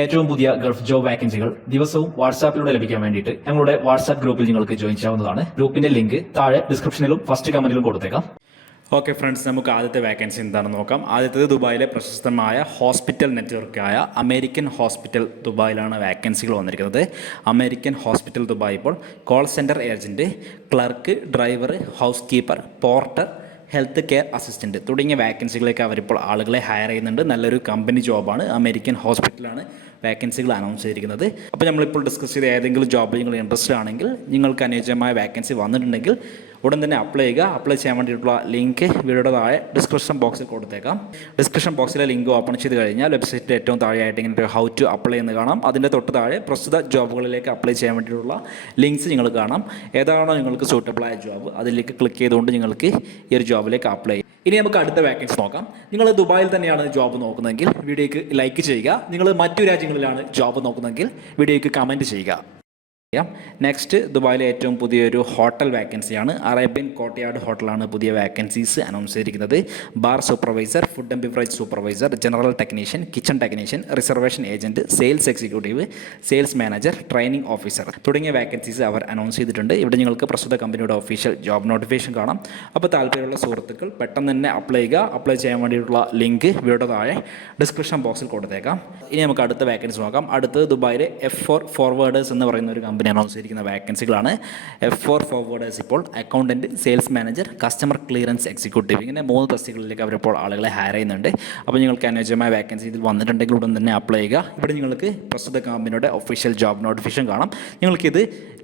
ഏറ്റവും പുതിയ Gulf job വാക്കൻസികൾ ദിവസവും വാട്സാപ്പിലൂടെ ലഭിക്കാൻ വേണ്ടിയിട്ട് ഞങ്ങളുടെ വാട്സാപ്പ് ഗ്രൂപ്പിൽ നിങ്ങൾക്ക് ജോയിൻ ചെയ്യാവുന്നതാണ്. ഗ്രൂപ്പിന്റെ ലിങ്ക് താഴെ ഡിസ്ക്രിപ്ഷനിലും ഫസ്റ്റ് കമന്റിലും കൊടുത്തേക്കാം. ഓക്കെ ഫ്രണ്ട്സ് നമുക്ക് ആദ്യത്തെ വാക്കൻസി എന്താണെന്ന് നോക്കാം. ആദ്യത്തേത് ദുബായിലെ പ്രശസ്തമായ ഹോസ്പിറ്റൽ നെറ്റ്വർക്കായ അമേരിക്കൻ ഹോസ്പിറ്റൽ ദുബായിലാണ് വാക്കൻസികൾ വന്നിരിക്കുന്നത്. അമേരിക്കൻ ഹോസ്പിറ്റൽ ദുബായ് ഇപ്പോൾ call centre agent clerk driver housekeeper porter health care assistant തുടങ്ങിയ വാക്കൻസികളൊക്കെ അവരിപ്പോൾ ആളുകളെ ഹയർ ചെയ്യുന്നുണ്ട്. നല്ലൊരു കമ്പനി ജോബാണ് അമേരിക്കൻ ഹോസ്പിറ്റലാണ് വാക്കൻസികൾ അനൗൺസ് ചെയ്തിരിക്കുന്നത്. അപ്പോൾ നമ്മളിപ്പോൾ ഡിസ്കസ് ചെയ്ത ഏതെങ്കിലും ജോബിൽ നിങ്ങൾ ഇൻട്രസ്റ്റഡ് ആണെങ്കിൽ നിങ്ങൾക്ക് അനുയോജ്യമായ വാക്കൻസി വന്നിട്ടുണ്ടെങ്കിൽ ഉടൻ തന്നെ അപ്ലൈ ചെയ്യുക. അപ്ലൈ ചെയ്യാൻ വേണ്ടിയിട്ടുള്ള ലിങ്ക് വീഡിയോയുടെ താഴെ ഡിസ്ക്രിപ്ഷൻ ബോക്സിൽ കൊടുത്തേക്കാം. ഡിസ്ക്രിപ്ഷൻ ബോക്സിലെ ലിങ്ക് ഓപ്പൺ ചെയ്ത് കഴിഞ്ഞാൽ വെബ്സൈറ്റിൽ ഏറ്റവും താഴെയായിട്ട് ഇങ്ങനെ ഒരു ഹൗ ടു അപ്ലൈ എന്ന് കാണാം. അതിന്റെ തൊട്ട് താഴെ പ്രസ്തുത ജോബുകളിലേക്ക് അപ്ലൈ ചെയ്യാൻ വേണ്ടിയിട്ടുള്ള ലിങ്ക്സ് നിങ്ങൾ കാണാം. ഏതാണോ നിങ്ങൾക്ക് സൂട്ടബിൾ ആയ ജോബ് അതിലേക്ക് ക്ലിക്ക് ചെയ്തുകൊണ്ട് നിങ്ങൾക്ക് ഈ ഒരു ജോബിലേക്ക് അപ്ലൈ ചെയ്യാം. ഇനി നമുക്ക് അടുത്ത വാക്കൻസി നോക്കാം. നിങ്ങൾ ദുബായിൽ തന്നെയാണ് ജോബ് നോക്കുന്നതെങ്കിൽ വീഡിയോയ്ക്ക് ലൈക്ക് ചെയ്യുക. നിങ്ങൾ മറ്റു രാജ്യങ്ങളിലാണ് ജോബ് നോക്കുന്നതെങ്കിൽ വീഡിയോയ്ക്ക് കമന്റ് ചെയ്യുക. ചെയ്യാം. നെക്സ്റ്റ് ദുബായിലെ ഏറ്റവും പുതിയൊരു ഹോട്ടൽ വാക്കൻസിയാണ് അറേബ്യൻ കോട്ടയാട് ഹോട്ടലാണ് പുതിയ വാക്കൻസീസ് അനൗൺസ് ചെയ്തിരിക്കുന്നത്. Bar supervisor food and beverage supervisor general technician kitchen technician reservation agent sales executive sales manager training officer തുടങ്ങിയ വാക്കൻസീസ് അവർ അനൗൺസ് ചെയ്തിട്ടുണ്ട്. ഇവിടെ നിങ്ങൾക്ക് പ്രസ്തുത കമ്പനിയുടെ ഒഫീഷ്യൽ ജോബ് നോട്ടിഫിക്കേഷൻ കാണാം. അപ്പോൾ താല്പര്യമുള്ള സുഹൃത്തുക്കൾ പെട്ടെന്ന് തന്നെ അപ്ലൈ ചെയ്യുക. അപ്ലൈ ചെയ്യാൻ വേണ്ടിയിട്ടുള്ള ലിങ്ക് വീഡിയോ താഴെ ഡിസ്ക്രിപ്ഷൻ ബോക്സിൽ കൊടുത്തേക്കാം. ഇനി നമുക്ക് അടുത്ത വാക്കൻസി നോക്കാം. അടുത്തത് ദുബായിലെ എഫ് ഫോർ ഫോർവേഡേഴ്സ് എന്ന് പറയുന്ന ഒരു കമ്പനി അനൗൺസ് ചെയ്തിരിക്കുന്ന വാക്കൻസികളാണ് എഫ് ഫോർ ഫോർവേഡേഴ്സ് ഇപ്പോൾ accountant sales manager customer clearance executive ഇങ്ങനെ മൂന്ന് തസ്തികളിലേക്ക് അവരിപ്പോൾ ആളുകളെ ഹയർ ചെയ്യുന്നുണ്ട്. അപ്പോൾ നിങ്ങൾക്ക് അനുയോജ്യമായ വാക്കൻസി ഇതിൽ വന്നിട്ടുണ്ടെങ്കിൽ ഉടൻ തന്നെ അപ്ലൈ ചെയ്യുക. ഇവിടെ നിങ്ങൾക്ക് പ്രസ്തുത കമ്പനിയുടെ ഒഫീഷ്യൽ ജോബ് നോട്ടിഫിക്കേഷൻ കാണാം. നിങ്ങൾക്കിത്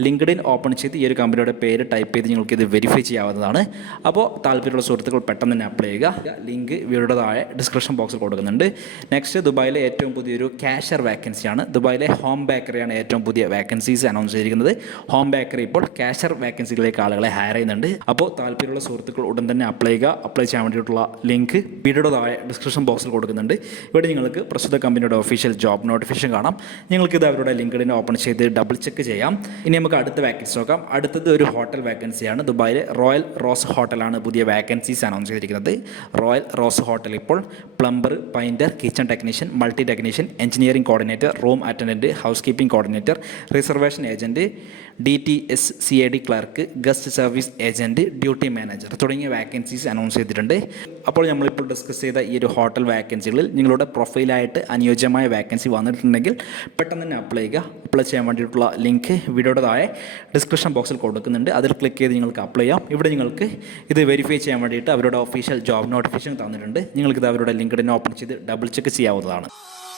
ലിങ്ക്ഡിൻ ഓപ്പൺ ചെയ്ത് ഈ ഒരു കമ്പനിയുടെ പേര് ടൈപ്പ് ചെയ്ത് നിങ്ങൾക്ക് ഇത് വെരിഫൈ ചെയ്യാവുന്നതാണ്. അപ്പോൾ താല്പര്യമുള്ള സുഹൃത്തുക്കൾ പെട്ടെന്ന് തന്നെ അപ്ലൈ ചെയ്യുക. ലിങ്ക് വീഡിയോയുടെ ഡിസ്ക്രിപ്ഷൻ ബോക്സിൽ കൊടുക്കുന്നുണ്ട്. നെക്സ്റ്റ് ദുബായിലെ ഏറ്റവും പുതിയൊരു ക്യാഷർ വാക്കൻസിയാണ് ദുബായിലെ ഹോം ബേക്കറിയാണ് ഏറ്റവും പുതിയ വാക്കൻസീസ് അനൗൺസ് ചെയ്തിരിക്കുന്നത്. ഹോം ബേക്കറി ഇപ്പോൾ ക്യാഷർ വേക്കൻസികളിലേക്ക് ആളുകളെ ഹയർ ചെയ്യുന്നുണ്ട്. അപ്പോൾ താല്പര്യമുള്ള സുഹൃത്തുക്കൾ ഉടൻ തന്നെ അപ്ലൈ ചെയ്യുക. അപ്ലൈ ചെയ്യാൻ വേണ്ടിയിട്ടുള്ള ലിങ്ക് വീഡിയോയുടെ താഴെ ഡിസ്ക്രിപ്ഷൻ ബോക്സിൽ കൊടുക്കുന്നുണ്ട്. ഇവിടെ നിങ്ങൾക്ക് പ്രസ്തുത കമ്പനിയുടെ ഒഫീഷ്യൽ ജോബ് നോട്ടിഫിക്കേഷൻ കാണാം. നിങ്ങൾക്ക് ഇത് അവരുടെ ലിങ്ക്ഡിനെ ഓപ്പൺ ചെയ്ത് ഡബിൾ ചെക്ക് ചെയ്യാം. ഇനി നമുക്ക് അടുത്ത വേക്കൻസി നോക്കാം. അടുത്തത് ഒരു ഹോട്ടൽ വേക്കൻസിയാണ് ദുബായിലെ റോയൽ റോസ് ഹോട്ടലാണ് പുതിയ വേക്കൻസീസ് അനൗൺസ് ചെയ്തിരിക്കുന്നത്. റോയൽ റോസ് ഹോട്ടൽ ഇപ്പോൾ plumber painter kitchen technician multi technician engineering coordinator room attendant housekeeping coordinator reservation agent D T S C A D clerk guest service agent duty manager തുടങ്ങിയ vacancies announce ചെയ്തിട്ടുണ്ട്. അപ്പോൾ നമ്മളിപ്പോൾ discuss ചെയ്ത ഈ ഒരു hotel വാക്കൻസികളിൽ നിങ്ങളുടെ പ്രൊഫൈലായിട്ട് അനുയോജ്യമായ വാക്കൻസി വന്നിട്ടുണ്ടെങ്കിൽ പെട്ടെന്ന് തന്നെ അപ്ലൈ ചെയ്യുക. അപ്ലൈ ചെയ്യാൻ വേണ്ടിയിട്ടുള്ള ലിങ്ക് വീഡിയോയുടെ താഴെ ഡിസ്ക്രിപ്ഷൻ ബോക്സിൽ കൊടുക്കുന്നുണ്ട്. അതിൽ ക്ലിക്ക് ചെയ്ത് നിങ്ങൾക്ക് അപ്ലൈ ചെയ്യാം. ഇവിടെ നിങ്ങൾക്ക് ഇത് വെരിഫൈ ചെയ്യാൻ വേണ്ടിയിട്ട് അവരുടെ ഒഫീഷ്യൽ ജോബ് നോട്ടിഫിക്കേഷൻ തന്നിട്ടുണ്ട്. നിങ്ങൾക്കിത് അവരുടെ ലിങ്ക്ഡിനെ ഓപ്പൺ ചെയ്ത് ഡബിൾ ചെക്ക് ചെയ്യാവുന്നതാണ്.